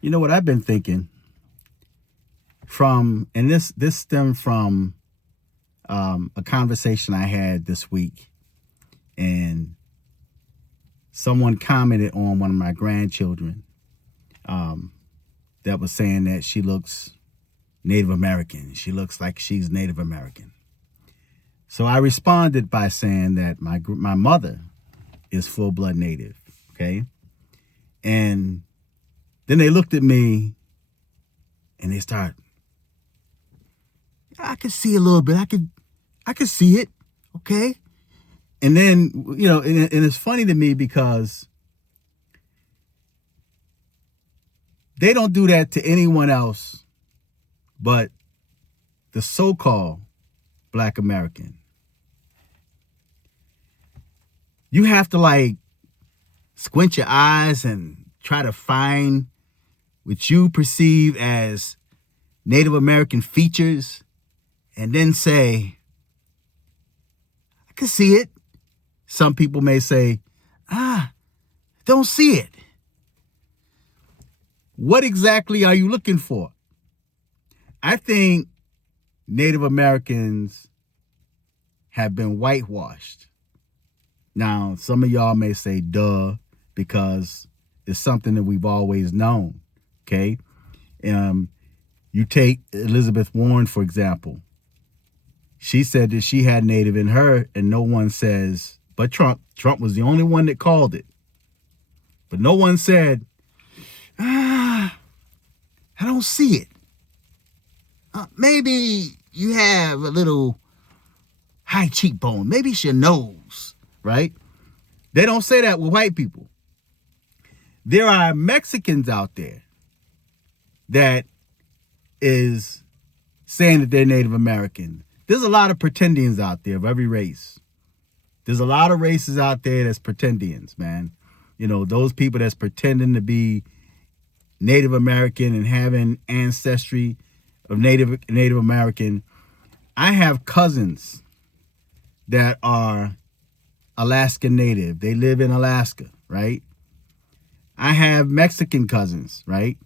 You know what I've been thinking from, and this stemmed from a conversation I had this week, and someone commented on one of my grandchildren um, that was saying that she looks Native American. She looks like she's Native American. So I responded by saying that my mother is full blood Native. Okay, and then they looked at me and they started. I could see a little bit. I could see it. Okay. And then, and it's funny to me because they don't do that to anyone else but the so-called Black American. You have to like squint your eyes and try to find what you perceive as Native American features and then say, I can see it. Some people may say, don't see it. What exactly are you looking for? I think Native Americans have been whitewashed. Now, some of y'all may say, duh, because it's something that we've always known, okay? You take Elizabeth Warren, for example. She said that she had Native in her, and no one says, but Trump. Trump was the only one that called it. But no one said, I don't see it. Maybe you have a little high cheekbone. Maybe it's your nose, right? They don't say that with white people. There are Mexicans out there that is saying that they're Native American. There's a lot of Pretendians out there of every race. There's a lot of races out there that's Pretendians, man. You know, those people that's pretending to be Native American and having ancestry of Native American. I have cousins that are Alaskan Native. They live in Alaska, right? I have Mexican cousins, right?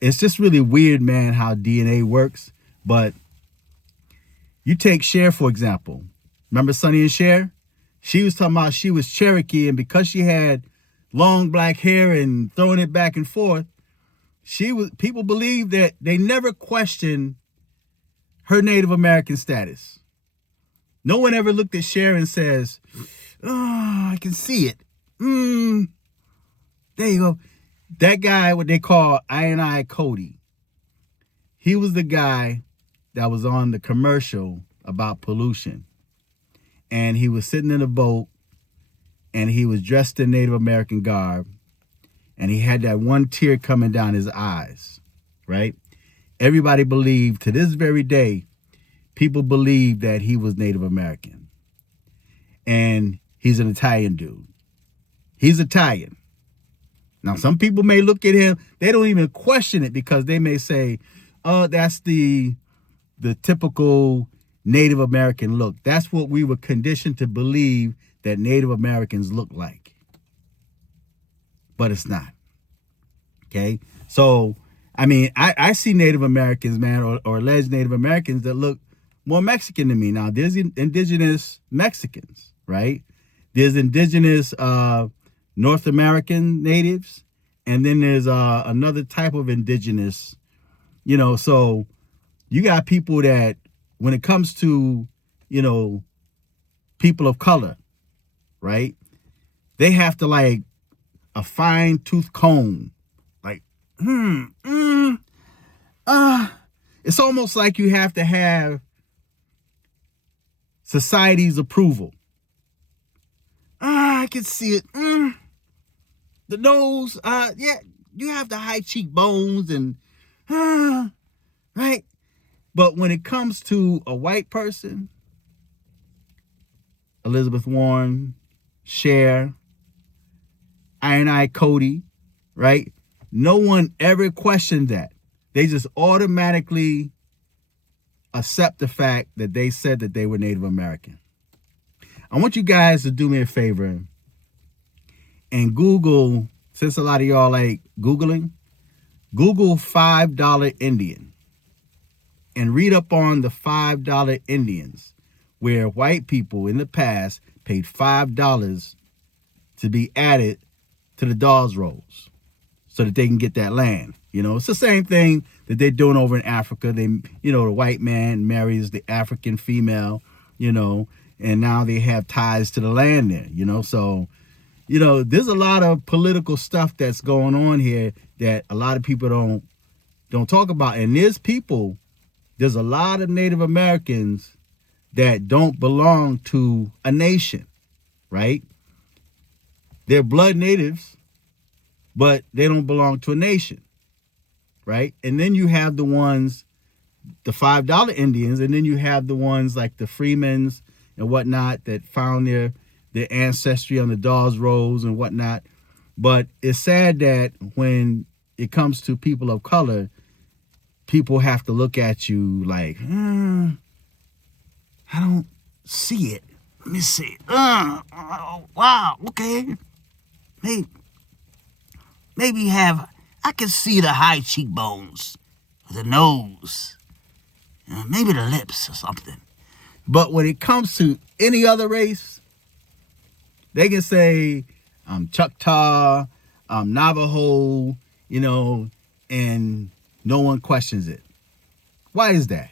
It's just really weird, man, how DNA works. But you take Cher, for example. Remember Sonny and Cher? She was talking about she was Cherokee, and because she had long black hair and throwing it back and forth, people believe that they never questioned her Native American status. No one ever looked at Cher and says, oh, I can see it. There you go. That guy, what they call I Cody, he was the guy that was on the commercial about pollution. And he was sitting in a boat and he was dressed in Native American garb. And he had that one tear coming down his eyes, right? Everybody believed, to this very day, people believe that he was Native American. And he's an Italian dude. He's Italian. Now, some people may look at him, they don't even question it because they may say, oh, that's the typical Native American look. That's what we were conditioned to believe that Native Americans look like. But it's not. Okay? So, I mean, I see Native Americans, man, or alleged Native Americans that look more Mexican to me. Now, there's indigenous Mexicans, right? There's indigenous North American natives, and then there's another type of indigenous, so you got people that, when it comes to, people of color, right? They have to like a fine tooth comb, like, it's almost like you have to have society's approval. I can see it. The nose, yeah, you have the high cheekbones and, right? But when it comes to a white person, Elizabeth Warren, Cher, I Cody, right? No one ever questioned that. They just automatically accept the fact that they said that they were Native American. I want you guys to do me a favor and Google since a lot of y'all like Googling, Google $5 Indian and read up on the $5 Indians, where white people in the past paid $5 to be added to the Dawes rolls so that they can get that land. You know, it's the same thing that they're doing over in Africa. They, you know, the white man marries the African female, you know, and now they have ties to the land there, you know. So, you know, there's a lot of political stuff that's going on here that a lot of people don't talk about. And there's a lot of Native Americans that don't belong to a nation, right? They're blood natives, but they don't belong to a nation, right? And then you have the ones, the $5 Indians, and then you have the ones like the Freemans and whatnot that found their ancestry on the Dawes Rolls and whatnot. But it's sad that when it comes to people of color, people have to look at you like, I don't see it. Let me see. Wow, okay. Maybe I can see the high cheekbones, the nose, maybe the lips or something. But when it comes to any other race, they can say, I'm Choctaw, I'm Navajo, you know, and no one questions it. Why is that?